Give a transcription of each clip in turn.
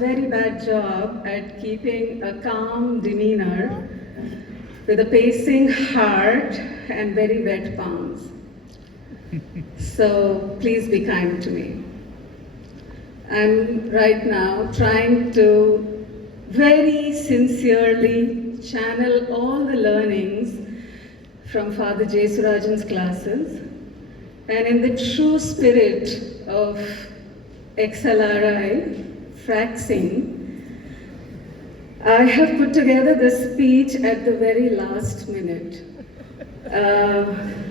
Very bad job at keeping a calm demeanor with a pacing heart and very wet palms. So please be kind to me. I'm right now trying to very sincerely channel all the learnings from Father J. Surajan's classes, and in the true spirit of XLRI, Fraxing, I have put together this speech at the very last minute.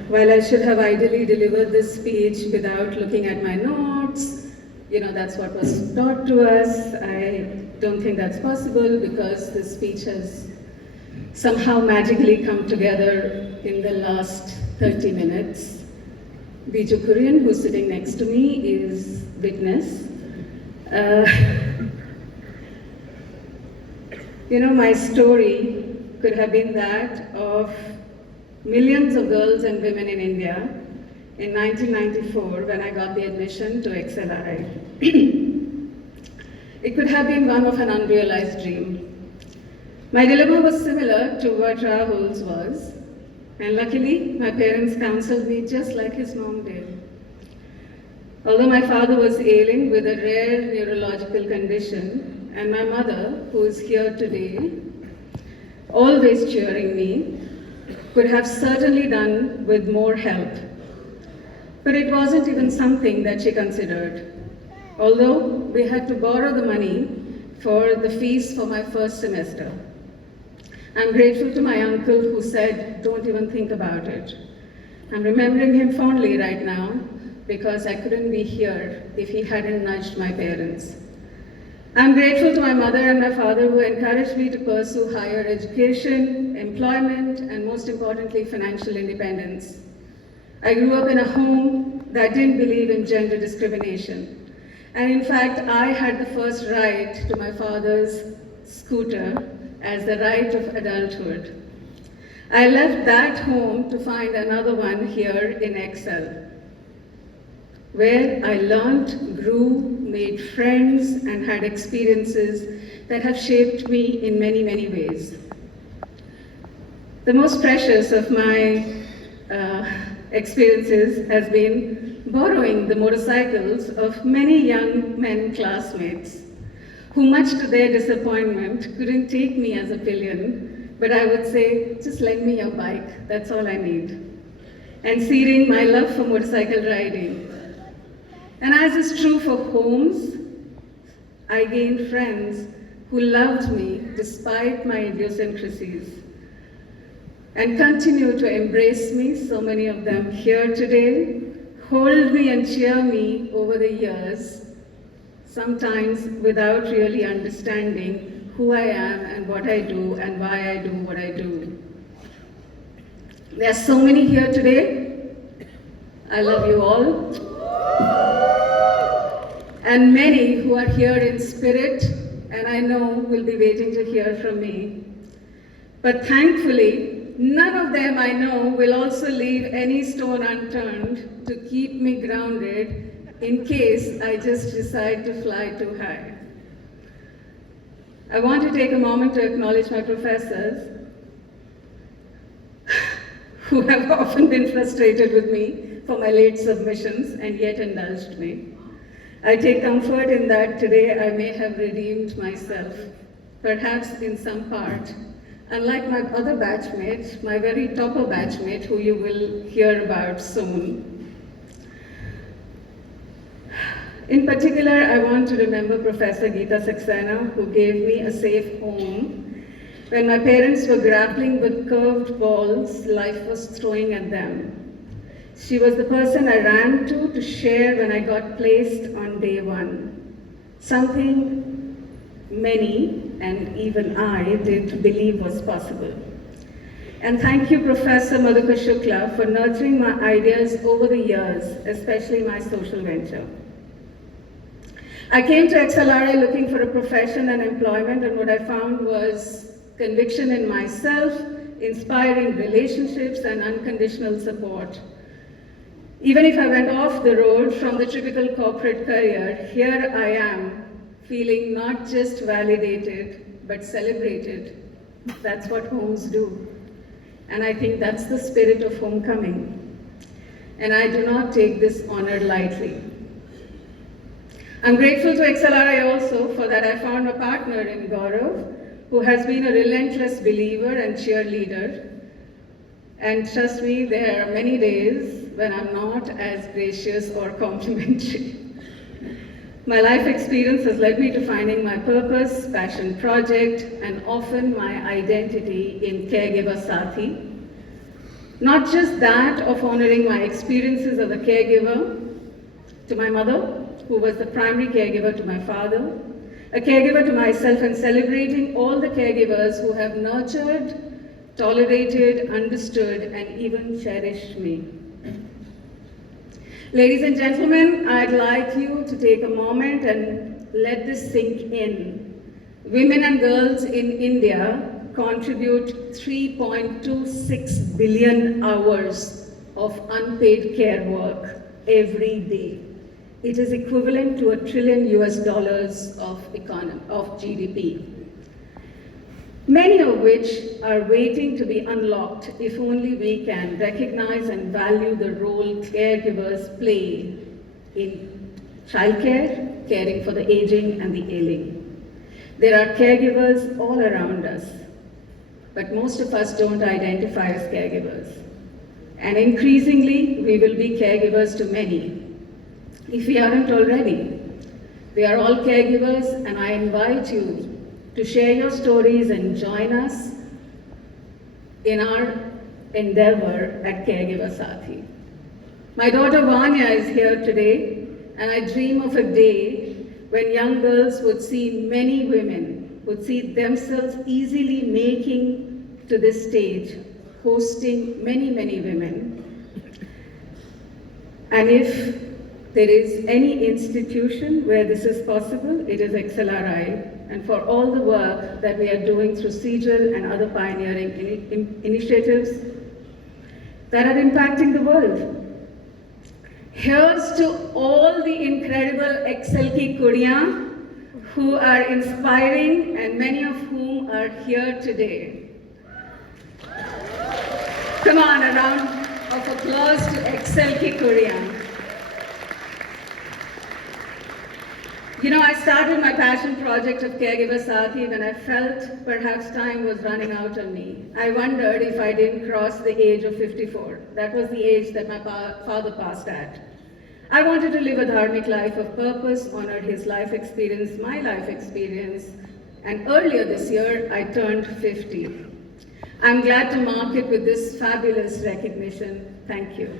While I should have ideally delivered this speech without looking at my notes, that's what was taught to us. I don't think that's possible because this speech has somehow magically come together in the last 30 minutes. Biju Kurian, who's sitting next to me, is witness. My story could have been that of millions of girls and women in India in 1994 when I got the admission to XLRI. It could have been one of an unrealized dream. My dilemma was similar to what Rahul's was, and luckily my parents counseled me just like his mom did. Although my father was ailing with a rare neurological condition, and my mother, who is here today, always cheering me, could have certainly done with more help. But it wasn't even something that she considered. Although we had to borrow the money for the fees for my first semester. I'm grateful to my uncle who said, don't even think about it. I'm remembering him fondly right now because I couldn't be here if he hadn't nudged my parents. I'm grateful to my mother and my father who encouraged me to pursue higher education, employment, and most importantly, financial independence. I grew up in a home that didn't believe in gender discrimination. And in fact, I had the first right to my father's scooter as the right of adulthood. I left that home to find another one here in Excel, where I learned, grew, made friends, and had experiences that have shaped me in many, many ways. The most precious of my experiences has been borrowing the motorcycles of many young men classmates who, much to their disappointment, couldn't take me as a pillion, but I would say, just lend me your bike, that's all I need. And seeding my love for motorcycle riding. And as is true for homes, I gained friends who loved me despite my idiosyncrasies and continue to embrace me, so many of them here today, hold me and cheer me over the years, sometimes without really understanding who I am and what I do and why I do what I do. There are so many here today. I love you all. And many who are here in spirit, and I know will be waiting to hear from me. But thankfully, none of them I know will also leave any stone unturned to keep me grounded in case I just decide to fly too high. I want to take a moment to acknowledge my professors who have often been frustrated with me for my late submissions and yet indulged me. I take comfort in that today I may have redeemed myself, perhaps in some part. Unlike my other batchmate, my very topper batchmate, who you will hear about soon. In particular, I want to remember Professor Geeta Saxena, who gave me a safe home when my parents were grappling with curved balls life was throwing at them. She was the person I ran to share when I got placed on day one. Something many, and even I, didn't believe was possible. And thank you, Professor Madhukar Shukla, for nurturing my ideas over the years, especially my social venture. I came to XLRI looking for a profession and employment, and what I found was conviction in myself, inspiring relationships, and unconditional support. Even if I went off the road from the typical corporate career, here I am, feeling not just validated, but celebrated. That's what homes do. And I think that's the spirit of homecoming. And I do not take this honor lightly. I'm grateful to XLRI also for that I found a partner in Gaurav, who has been a relentless believer and cheerleader. And trust me, there are many days when I'm not as gracious or complimentary. My life experience has led me to finding my purpose, passion project, and often my identity in Caregiver Sathi. Not just that of honoring my experiences as a caregiver to my mother, who was the primary caregiver to my father, a caregiver to myself, and celebrating all the caregivers who have nurtured, tolerated, understood, and even cherished me. Ladies and gentlemen, I'd like you to take a moment and let this sink in. Women and girls in India contribute 3.26 billion hours of unpaid care work every day. It is equivalent to $1 trillion of GDP. Many of which are waiting to be unlocked if only we can recognize and value the role caregivers play in childcare, caring for the aging and the ailing. There are caregivers all around us, but most of us don't identify as caregivers. And increasingly, we will be caregivers to many, if we aren't already. We are all caregivers, and I invite you to share your stories and join us in our endeavor at Caregiver Sathi. My daughter Vanya is here today, and I dream of a day when young girls would see many women, would see themselves easily making to this stage, hosting many, many women. And if there is any institution where this is possible, it is XLRI, and for all the work that we are doing through CGIL and other pioneering initiatives that are impacting the world. Here's to all the incredible XL ki Kuriyan who are inspiring, and many of whom are here today. Come on, a round of applause to XL ki Kuriyan. You know, I started my passion project of Caregiver Sathi when I felt perhaps time was running out on me. I wondered if I didn't cross the age of 54. That was the age that my father passed at. I wanted to live a dharmic life of purpose, honored his life experience, my life experience, and earlier this year, I turned 50. I'm glad to mark it with this fabulous recognition. Thank you.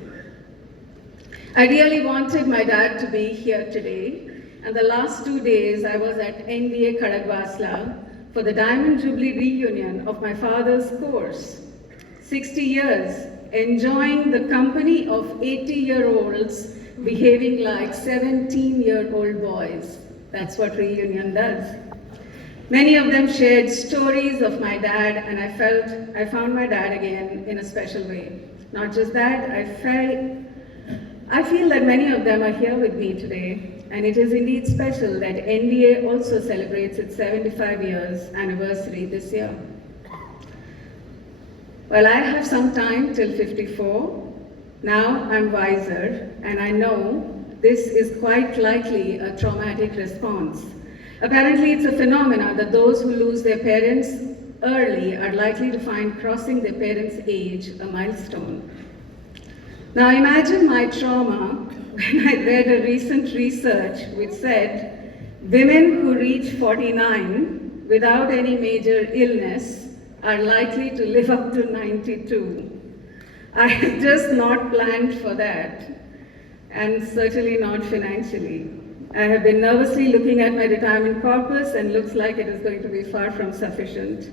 I really wanted my dad to be here today. And the last 2 days, I was at NDA Kadakwasla for the Diamond Jubilee reunion of my father's course. 60 years, enjoying the company of 80-year-olds behaving like 17-year-old boys. That's what reunion does. Many of them shared stories of my dad, and I found my dad again in a special way. Not just that, I feel that many of them are here with me today. And it is indeed special that NDA also celebrates its 75 years anniversary this year. Well, I have some time till 54. Now I'm wiser, and I know this is quite likely a traumatic response. Apparently, it's a phenomenon that those who lose their parents early are likely to find crossing their parents' age a milestone. Now imagine my trauma when I read a recent research which said women who reach 49 without any major illness are likely to live up to 92. I had just not planned for that, and certainly not financially. I have been nervously looking at my retirement corpus, and looks like it is going to be far from sufficient.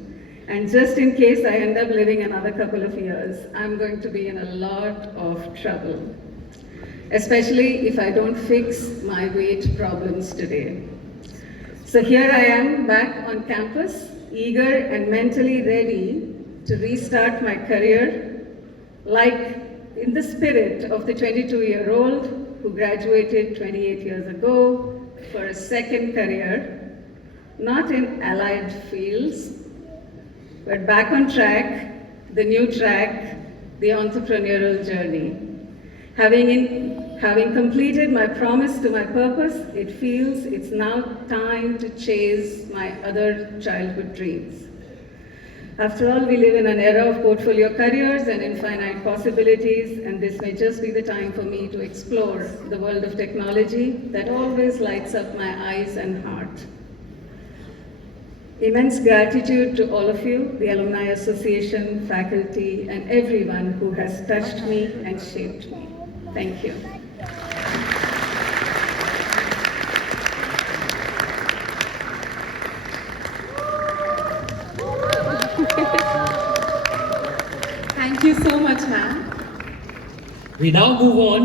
And just in case I end up living another couple of years, I'm going to be in a lot of trouble, especially if I don't fix my weight problems today. So here I am back on campus, eager and mentally ready to restart my career, like in the spirit of the 22-year-old who graduated 28 years ago for a second career, not in allied fields, but back on track, the new track, the entrepreneurial journey. Having completed my promise to my purpose, it feels it's now time to chase my other childhood dreams. After all, we live in an era of portfolio careers and infinite possibilities, and this may just be the time for me to explore the world of technology that always lights up my eyes and heart. Immense gratitude to all of you, the Alumni Association, faculty, and everyone who has touched me and shaped me. Thank you. Thank you so much, ma'am. We now move on